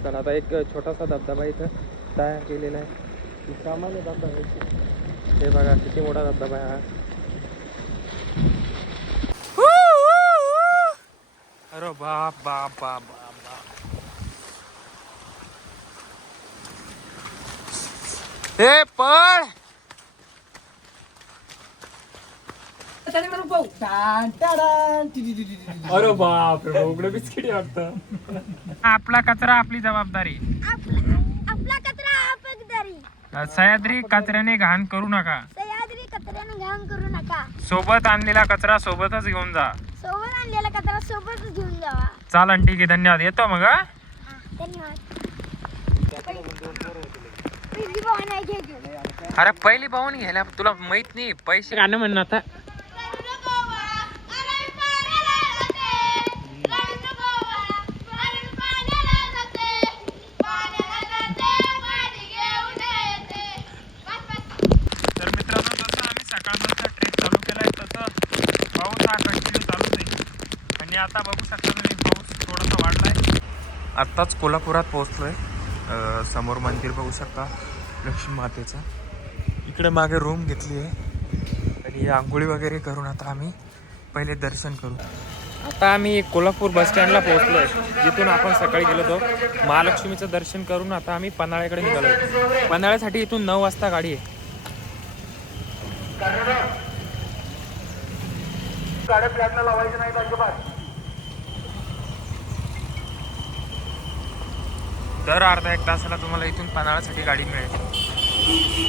विसर्जन था, एक छोटासा धबधबा इथं तयार केलेला आहे सामान्य धबधबा हे बघा किती मोठा धबधबा आहे हा। अरे बाप बाप बाप बाप बाप। हे पळ अरे बाप रे उघडं बिस्किट वाटतं. आपला कचरा आपली जबाबदारी. आपला कचरा सह्याद्री कचऱ्याने घाण करू नका. सह्याद्री कचऱ्याने घाण करू नका. सोबत आणलेला कचरा सोबतच घेऊन जा. सोबत आणलेला कचरा सोबतच घेऊन जावा. चालन ठीक आहे धन्यवाद. येतो मग हा? हा, धन्यवाद. पहिली अरे पहिली पाहून घ्यायला तुला माहीत नाही पैसे गाणं म्हण ना आता तर मित्रांनो जसं आम्ही सकाळचा ट्रेक चालू केलाय तसं पाऊस हा कंटिन्यू चालूच आहे आणि आता बघू शकता तुम्ही पाऊस थोडासा वाढलाय. आत्ताच कोल्हापुरात पोहोचलोय. अं, समोर मंदिर बघू शकता लक्ष्मी मातेचं. इकडे मागे रूम घेतली आहे. आणि आंघोळी वगैरे करून आता आम्ही पहिले दर्शन करू. आता आम्ही कोल्हापूर बस स्टँडला पोहोचलोय. जिथून आपण सकाळी गेलो होतो. महालक्ष्मीचं दर्शन करून आता आम्ही पन्हाळ्याकडे निघालो पन्हाळ्यासाठी इथून नऊ वाजता गाडी आहे. दर अर्धा एक तासाला तुम्हाला इथून पन्हाळ्यासाठी गाडी मिळेल.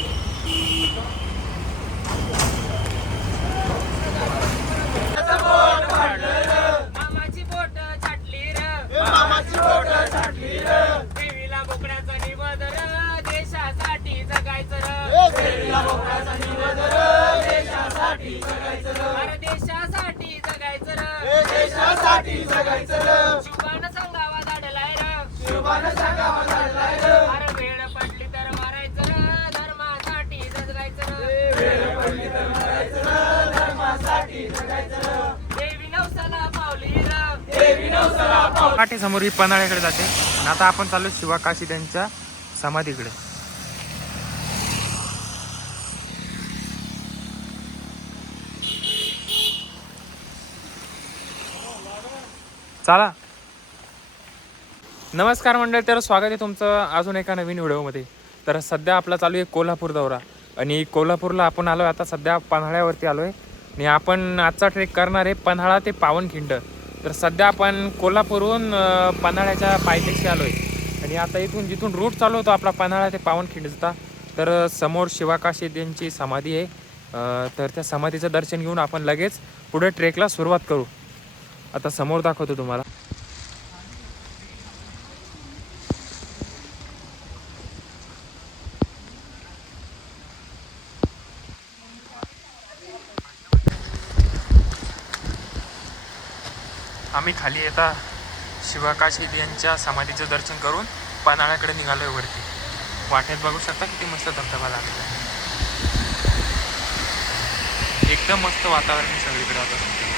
पाठीसमोर समोर ही पन्हाळ्याकडे जाते. आणि आता आपण चालू शिवाकाशी त्यांच्या समाधीकडे. चला. नमस्कार मंडळी तर स्वागत आहे तुमचं अजून एका नवीन व्हिडिओमध्ये. तर सध्या आपला चालू आहे कोल्हापूर दौरा. आणि कोल्हापूरला आपण आलो आता सध्या पन्हाळ्यावरती आलो आहे आणि आपण आजचा ट्रेक करणार आहे पन्हाळा ते पावनखिंड. तर सध्या आपण कोल्हापूरहून पन्हाळ्याच्या पायथ्याशी आलो आहे आणि आता इथून जिथून रूट चालू होतो आपला पन्हाळा ते पावनखिंडचा तर समोर शिवाकाशी यांची समाधी आहे. तर त्या समाधीचं दर्शन घेऊन आपण लगेच पुढे ट्रेकला सुरुवात करू. आता समोर दाखवतो तुम्हाला. खाली येता शिवाकाशी यांच्या समाधीचं दर्शन करून पन्हाळ्याकडे निघालोय वरती वाटेत बघू शकता किती मस्त धबधबा लागला आहे. एकदम मस्त वातावरण सगळीकडे आता सध्या.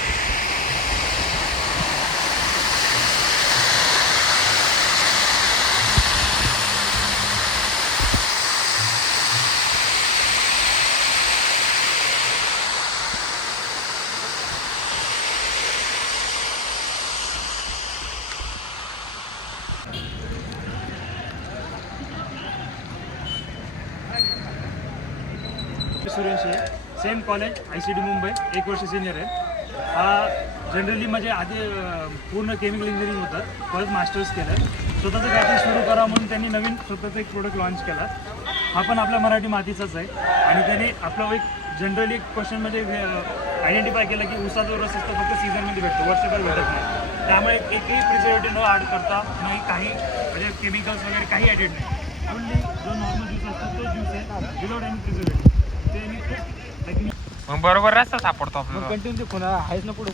सुरेश आहे same college I C D Mumbai एक वर्ष सिनियर आहे. हा जनरली म्हणजे आधी पूर्ण केमिकल इंजिनिअरिंग होतं. परत मास्टर्स केलं. स्वतःचं काहीतरी सुरू करा म्हणून त्यांनी नवीन स्वतःचा एक प्रोडक्ट लॉन्च केला. हा पण आपल्या मराठी मातीचाच आहे. आणि त्यांनी आपला एक जनरली एक क्वेश्चन म्हणजे आयडेंटिफाय केलं की उसाचा रस असतो फक्त सीझनमध्ये भेटतो. वर्षभर भेटत नाही. त्यामुळे एकही प्रिझर्वेटिव्ह न ॲड करता नाही काही म्हणजे केमिकल्स वगैरे काही ॲडेड नाही. ओनली जो नॉर्मल ज्यूस असतो तो ज्यूस आहे. विदाउट एनी प्रिझर्वेटिव्ह ते मी खूप मग बरोबर रस्ता सापडतो आपल्याला. कंटिन्यू ते कोणा आहेच ना पुढे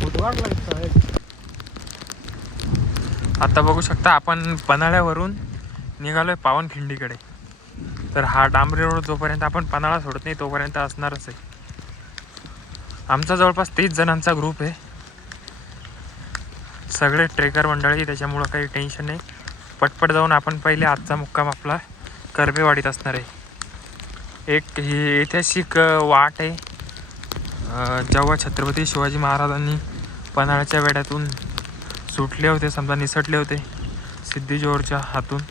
फोटो आता बघू शकता आपण पन्हाळ्यावरून निघालोय पावनखिंडीकडे. तर हा डांबरी रोड जोपर्यंत आपण पन्हाळा सोडत नाही तोपर्यंत असणारच आहे. आमचा जवळपास तीस जणांचा ग्रुप आहे. सगळे ट्रेकर मंडळी त्याच्यामुळं काही टेन्शन नाही. पटपट जाऊन आपण पहिले आजचा मुक्काम आपला कर्बेवाडीत असणार आहे. एक ही ऐतिहासिक वाट आहे. जेव्हा छत्रपती शिवाजी महाराजांनी पन्हाळ्याच्या वेड्यातून सुटले होते समजा निसटले होते सिद्धीजोरच्या हातून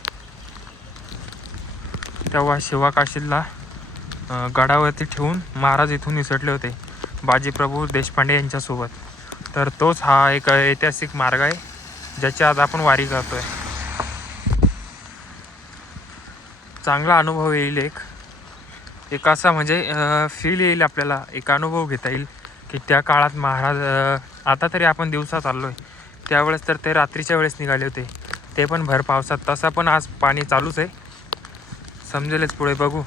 तेव्हा शिवाकाशीला गडावरती ठेवून महाराज इथून निसटले होते बाजीप्रभू देशपांडे यांच्यासोबत. तर तोच हा एक ऐतिहासिक मार्ग आहे ज्याची आज आपण वारी करतोय. चांगला अनुभव येईल एक. एक असा म्हणजे फील येईल आपल्याला एक अनुभव घेता येईल की त्या काळात महाराज आता तरी आपण दिवसा चाललो आहे त्यावेळेस तर ते रात्रीच्या वेळेस निघाले होते. ते पण भर पावसात. तसा पण आज पाणी चालूच आहे. समजेलच पुढे बघू.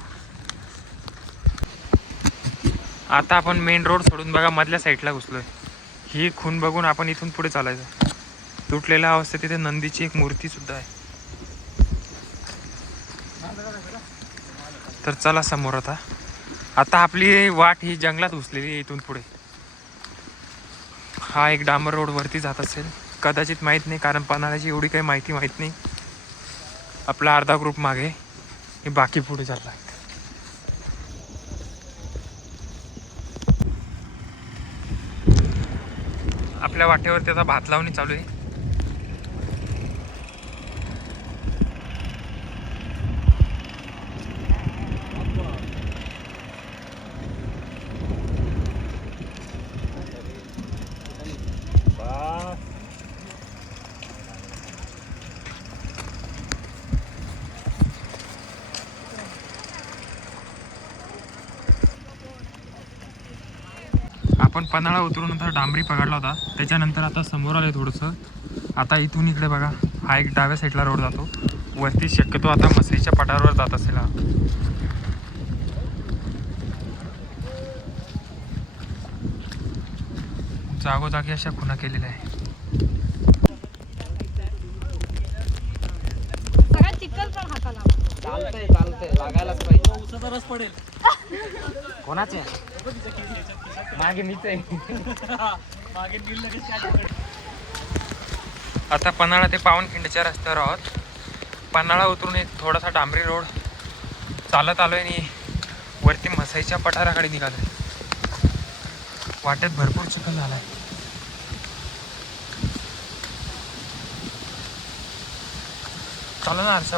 आता आपण मेन रोड सोडून बघा मधल्या साईडला घुसलोय. ही खून बघून आपण इथून पुढे चालायचं. तुटलेल्या अवस्थेत तिथे नंदीची एक मूर्ती सुद्धा आहे. तर चला समोर आता. आता आपली वाट ही जंगलात घुसलेली आहे इथून पुढे. हा एक डांबर रोड वरती जात असेल. कदाचित माहीत नाही कारण पन्हाळ्याची एवढी काही माहिती माहीत नाही. आपला अर्धा ग्रुप मागे हे बाकी पुढे चालला आपल्या वाटेवर आता भात लावणी चालू आहे. आपण पन्हाळा उतरून नंतर डांबरी पकडला होता. त्याच्यानंतर आता समोर आलं थोडंसं. आता इथून इकडे बघा हा एक डाव्या साईडला रोड जातो. वरती शक्यतो आता मसरीच्या पठारावर जात असेल हा. जागोजागी अशा खुणा केलेल्या आहे सगळ्यात चिकन पण हाताला चालतंय चालतंय. लागायलाच पाहिजे. कोणाचे? मागे मीच. आहे आता पन्हाळा ते पावनखिंडच्या रस्त्यावर आहोत. पन्हाळा उतरून एक थोडासा डांबरी रोड चालत आलोय आणि वरती मसाईच्या पठाराकडे निघालोय. वाटेत भरपूर चिखल झालाय. चालू ना आरसा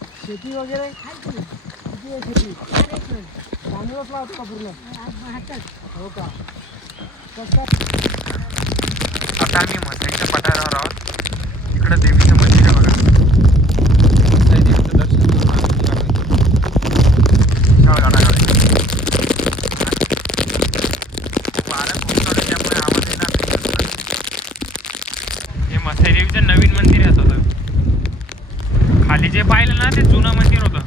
शेती वगैरे किती आहे शेती. तांदूळच लावतो का पूर्ण? हो का? कसं? आता आम्ही मसाईच्या पठारावर आहोत. इकडं देवीचं मंदिर आहे बघा मसाई देवीचं दर्शन घेऊन आम्ही निघालोय. विशाळ गडाकडे वारं खूप चालू आहे, त्यामुळे आवाज येणार नाही हे मसाई देवीचं नवीन मंदिर आहे आता खाली जे पाहिलं ना ते जुनं मंदिर होतं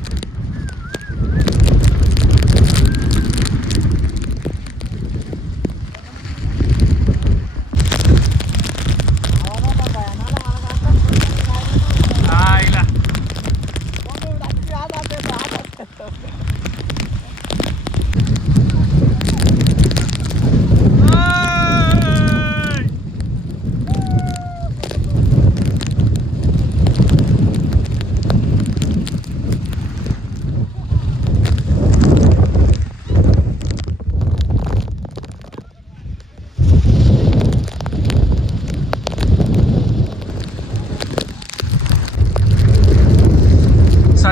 आईला आय!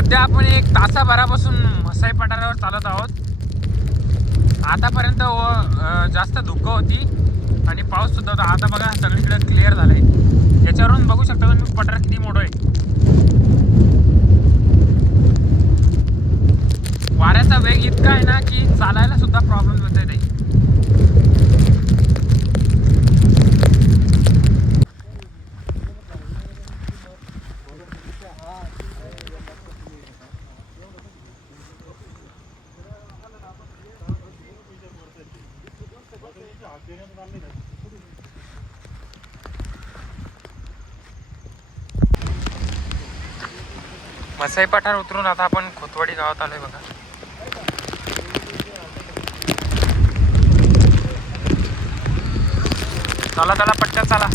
सध्या आपण एक तासाभरापासून मसाई पठारावर चालत आहोत. आतापर्यंत व- जास्त धुकं होती आणि पाऊस सुद्धा होता. आता बघा सगळीकडे क्लिअर झालंय. याच्यावरून बघू शकता तुम्ही पठार किती मोठं आहे. वाऱ्याचा वेग इतका आहे ना की चालायला सुद्धा प्रॉब्लेम होत आहे मसाई पठार उतरून आता आपण खोतवाडी गावात आलोय बघा. चला चला पट्ट्यात चला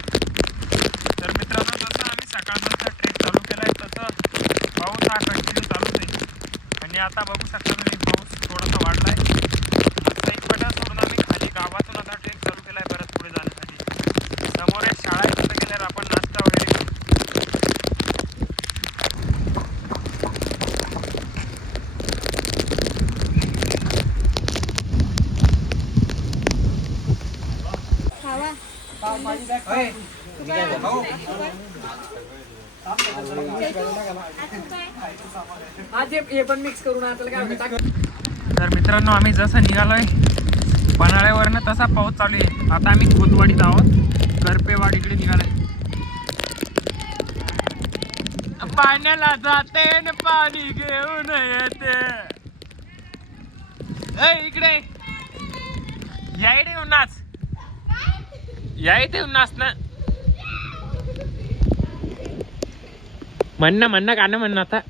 तर मित्रांनो जसं आम्ही सकाळचा ट्रेक चालू केलाय तसं पाऊस हा कंटिन्यू चालूच आहे आणि आता बघू शकता तुम्ही पाऊस थोडासा वाढलाय मसाई पठार सोडून आम्ही खाली गावातून आता ट्रेक चालू केलाय परत पुढे जाण्यासाठी समोर एक शाळा आहे तिथं गेल्यावर आपण नाश्ता वगैरे करू. खावा आज हे पण मिक्स करून काय होतं, टाक. तर मित्रांनो आम्ही जसं निघालोय पन्हाळ्यावरनं तसा पाऊस चालू आहे. आता आम्ही खोतवाडीत आहोत. करपेवाडीकडे निघालोय. पाण्याला जाते न पाणी घेऊन येते. ए, इकडे. या इकडे येऊन नाच. या इथे येऊन नाच ना. म्हण ना म्हण ना गाणं म्हण ना आता.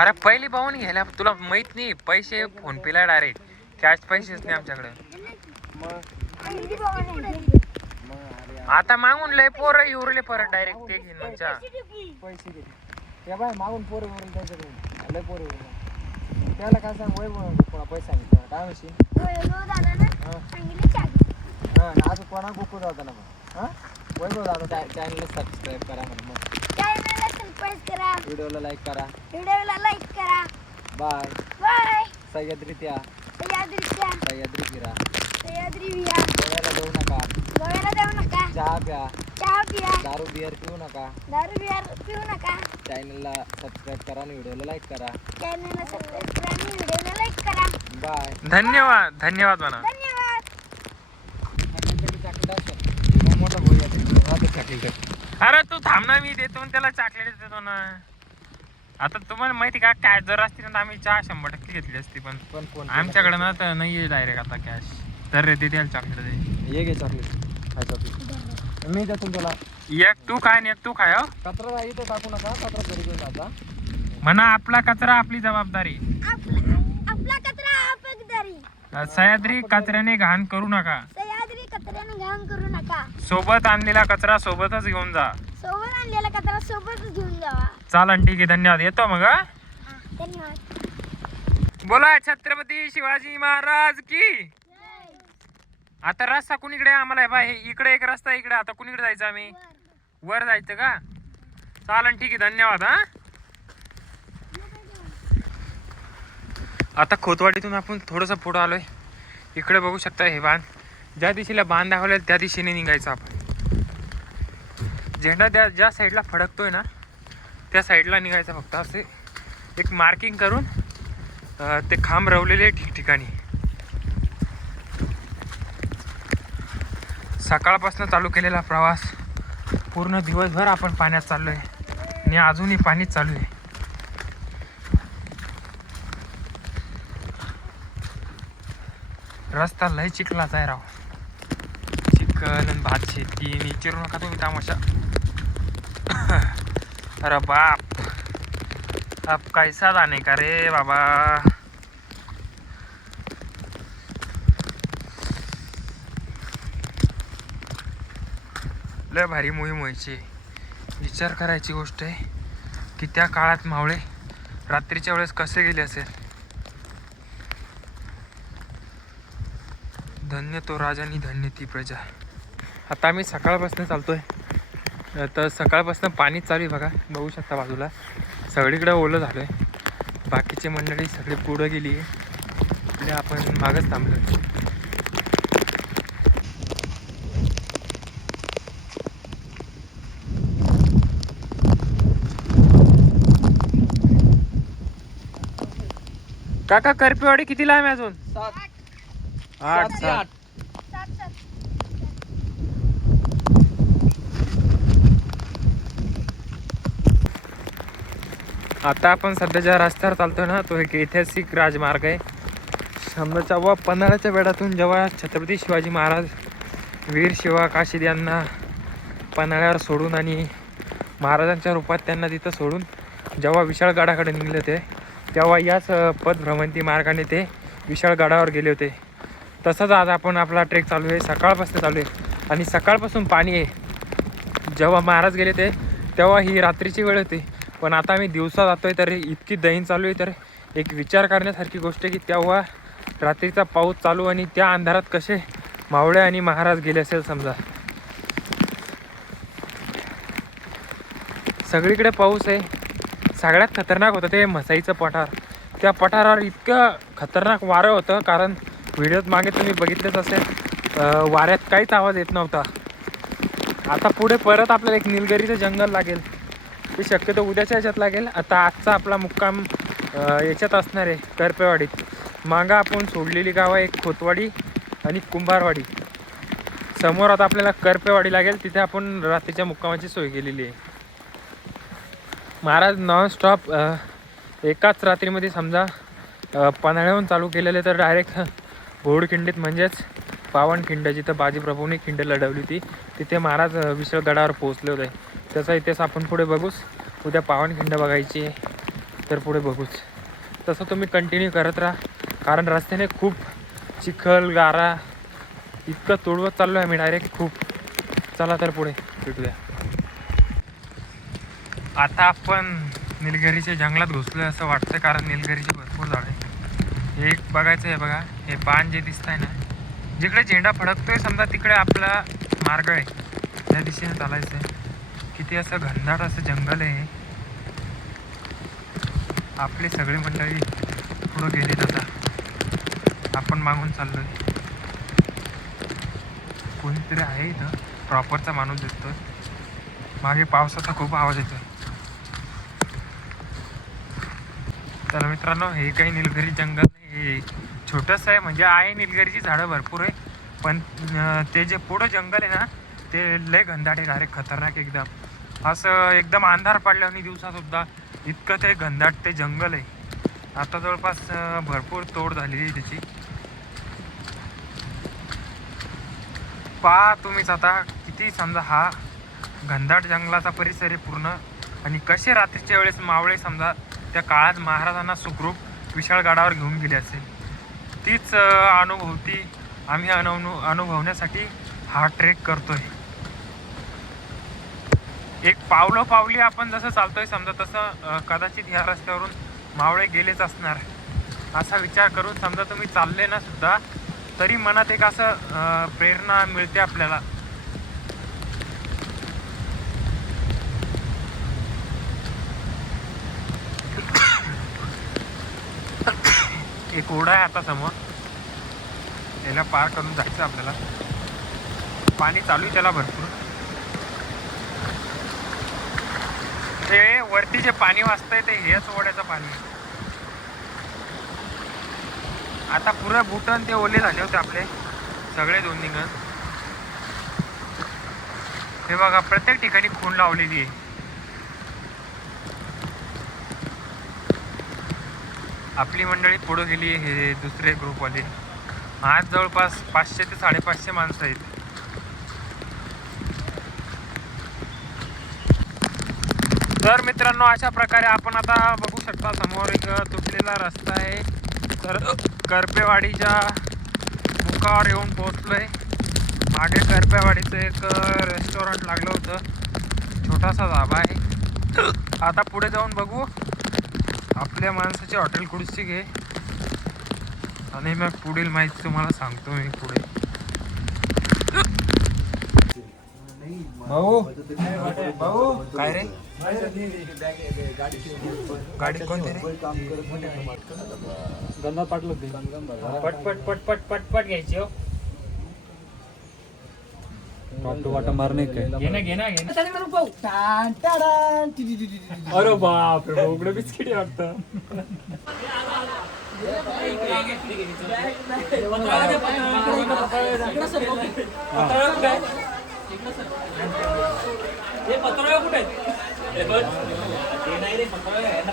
अरे पहिली पाहून घ्यायला तुला माहीत नाही पैसे फोन पेला डायरेक्ट कॅश पैसेच नाही आमच्याकडे. आता मागून लय पोर येऊरले परत डायरेक्ट ते घेईन मग पैसे किती बाय मागून पोर वरून त्यांच्याकडून. लय पोर वरून त्याला काय सांग वय पैसे सांगितलं काय म्हणशील? आज कोणा गोकू जाताना मग हा? वैभव दादा चॅनल सबस्क्राईब करा म्हणून मग. व्हिडिओला लाईक करा. व्हिडिओला लाईक करा. बाय बाय सह्याद्री त्या सह्याद्रीच्या सह्याद्री फिरा सह्याद्री विया गोव्याला जाऊ नका. गोव्याला जाऊ नका. चहा प्या. चहा पिया. दारू बिअर पिऊ नका. दारू बिया पिऊ नका. चॅनलला सबस्क्राईब करा आणि व्हिडिओला लाईक करा. चॅनलला सबस्क्राईब करा आणि व्हिडिओला लाईक करा. बाय धन्यवाद. धन्यवाद म्हणा धन्यवाद चॉकलेट असेल मोठा भाऊ येतो चॉकलेट अरे तू थांब ना मी देतो आणि त्याला चॉकलेट देतो ना. आता तुम्हाला माहिती का कॅश जर असती ना तर आम्ही चहा शंभर टक्के घेतली असती पण पण फोन आमच्याकडे ना तर नाही आहे डायरेक्ट आता कॅश तर रे ते द्याल चॉकलेट दे. ये घे चॉकलेट हा चॉकलेट मी देतो तुला. एक तू खाय आणि एक तू खाय हो. कचरा इथं टाकू नका. कचरा घरी घेऊन जाता. म्हणा आपला कचरा आपली जबाबदारी. आपला आपला कचरा सह्याद्री कचऱ्याने घाण करू नका. करू नका. सोबत आणलेला कचरा सोबतच घेऊन जा. सोबत आणलेला कचरा सोबतच घेऊन जावा. चालन ठीक आहे धन्यवाद. येतो मग हा? हा, धन्यवाद. बोला छत्रपती शिवाजी महाराज की. आता रस्ता कुणीकडे? आहे? आम्हाला इकडे एक रस्ता आहे इकडे. आता कुणीकडे जायचं आम्ही? वर जायचं का? चालन ठीक आहे धन्यवाद हा? आता खोतवाडीतून आपण थोडंसं पुढं आलोय. इकडे बघू शकता हे बांध ज्या दिशेला बांध दाखवले त्या दिशेने निघायचं आपण. झेंडा त्या ज्या साईडला फडकतोय ना त्या साईडला निघायचं फक्त असे एक मार्किंग करून ते खांब रवलेले ठिकठिकाणी. सकाळपासून चालू केलेला प्रवास पूर्ण दिवसभर आपण पाण्यात चाललो आहे आणि अजूनही पाणीच चालू आहे. रस्ता लय चिखलाचा आहे राव. चिखल आणि भात शेती आणि विचारू नका तुम्ही तामाशा. अरे बाप. आप कैसा जाणे का रे बाबा? लय भारी मोहीम व्हायची विचार करायची गोष्ट आहे की त्या काळात मावळे रात्रीच्या वेळेस कसे गेले असेल? धन्य तो राजा आणि धन्य ती प्रजा. आता आम्ही सकाळपासून चालतोय. तर सकाळपासून पाणीच चालू आहे बघा. बघू शकता बाजूला. सगळीकडे ओलं झालं आहे बाकीची मंडळी सगळी पुढं गेली आहे. आणि आपण मागच थांबलो काका करपेवाडी किती लांब आहे अजून? आठ सात आता आपण सध्या ज्या रस्त्यावर चालतोय ना तो एक ऐतिहासिक राजमार्ग आहे. समजा व पन्हाळ्याच्या बेडातून जेव्हा छत्रपती शिवाजी महाराज वीर शिवा काशीद यांना पन्हाळ्यावर सोडून आणि महाराजांच्या रूपात त्यांना तिथं सोडून जेव्हा विशाळगडाकडे निघले होते तेव्हा याच पदभ्रमंती मार्गाने ते विशाळगडावर गेले होते. तसंच आज आपण आपला ट्रेक चालू आहे सकाळपासून चालू आहे आणि सकाळपासून पाणी आहे. जेव्हा महाराज गेले ते तेव्हा ही रात्रीची वेळ होती. पण आता आम्ही दिवसा जातोय तर इतकी दहीन चालू आहे तर एक विचार करण्यासारखी गोष्ट आहे की तेव्हा रात्रीचा पाऊस चालू आणि त्या अंधारात कसे मावळे आणि महाराज गेले असेल समजा. सगळीकडे पाऊस आहे. सगळ्यात खतरनाक होतं ते म्हसाईचं पठार. त्या पठारावर इतकं खतरनाक वारं होतं कारण व्हिडिओत मागे तुम्ही बघितलेच असेल वाऱ्यात काहीच आवाज येत नव्हता. आता पुढे परत आपल्याला एक निलगिरीचं जंगल लागेल. ते शक्यतो उद्याच्या ह्याच्यात लागेल. आता आजचा आपला मुक्काम याच्यात असणार आहे करपेवाडीत. मागं आपण सोडलेली गावं एक खोतवाडी आणि कुंभारवाडी. समोर आता आपल्याला करपेवाडी लागेल तिथे आपण रात्रीच्या मुक्कामाची सोय केलेली आहे. महाराज नॉनस्टॉप एकाच रात्रीमध्ये समजा पन्हाळ्याहून चालू केलेले तर डायरेक्ट घोडखिंडीत म्हणजेच पावनखिंड जिथं बाजीप्रभूने खिंड लढवली होती तिथे महाराज विसळगडावर पोहोचले होते. त्याचा इतिहास आपण पुढे बघूच उद्या पावनखिंड बघायची तर पुढे बघूच. तसं तुम्ही कंटिन्यू करत राहा कारण रस्त्याने खूप चिखल गारा इतकं तुडवत चाललो आहे मी डायरेक्ट खूप. चला तर पुढे भेटूया. आता आपण निलगिरीच्या जंगलात घुसलो असं वाटतं कारण निलगिरीचे भरपूर झाड आहे हे एक बघायचं आहे बघा. हे पान जे दिसत आहे ना जिकडे झेंडा फडकतोय समजा तिकडे आपला मार्ग आहे. त्या दिशेने चालायचं आहे किती असं घनदाट असं जंगल आहे. आपले सगळे मंडळी पुढं गेले आता आपण मागून चाललोय. कोणीतरी आहे इथं. प्रॉपरचा माणूस दिसतोय. मागे पावसाचा खूप आवाज येतोय. तर मित्रांनो हे काही निलगिरी जंगल नाही. हे छोटंसं आहे म्हणजे आहे निलगिरीची झाडं भरपूर आहे. पण ते जे पुढं जंगल आहे ना ते लय घनदाट आहे. डायरेक्ट खतरनाक एकदम. असं एकदम अंधार पडल्या आणि दिवसासुद्धा इतकं ते घनदाट ते जंगल आहे. आता जवळपास भरपूर तोड झालेली आहे त्याची. पहा तुम्हीच आता किती समजा हा घनदाट जंगलाचा परिसर आहे पूर्ण. आणि कसे रात्रीच्या वेळेस मावळे समजा त्या काळात महाराजांना सुखरूप विशाळगडावर घेऊन गेले असेल. तीच अनुभवती आम्ही अनु अनुभवण्यासाठी हा ट्रेक करतो आहे एक पावलं पावली आपण जसं चालतोय समजा तसं कदाचित ह्या रस्त्यावरून मावळे गेलेच असणार. असा विचार करून समजा तुम्ही चालले ना सुद्धा तरी मनात एक असं प्रेरणा मिळते आपल्याला. एक ओढा आहे आता समोर याला पार करून जायचं आपल्याला. पाणी चालू आहे त्याला भरपूर. ते वरती जे पाणी वाचतंय ते हेच ओढ्याचं पाणी आता पुरं बुटन ते ओले झाले होते आपले सगळे दोन निघन हे बघा प्रत्येक ठिकाणी खून लावलेली आहे. आपली मंडळी पुढं गेली हे दुसरे ग्रुपवाले आज जवळपास पाचशे ते साडेपाचशे माणसं आहेत. तर मित्रांनो अशा प्रकारे आपण आता बघू शकता समोर एक तुटलेला रस्ता आहे. तर करपेवाडीच्या मुखावर येऊन पोहोचलोय. मागे करपेवाडीचं एक रेस्टॉरंट लागलं होतं. छोटासा धाबा आहे. आता पुढे जाऊन बघू. आपल्या माणसाची हॉटेल कुडची घे. आणि मग पुढील माहिती तुम्हाला सांगतो मी पुढे. भाऊ? भाऊ? काय रे? गाडी कोणती रे? गंधा पाटलं ते पट पट पट पट पट पट घ्यायची हो. वाटा मारणे काय? घे ना घे ना घे ना. अरे बाप रे उघडं बिस्किट वाटतं हे पत्रावळ्या कुठे आहेत? ते नाही रे पत्रावळ्या आहे ना.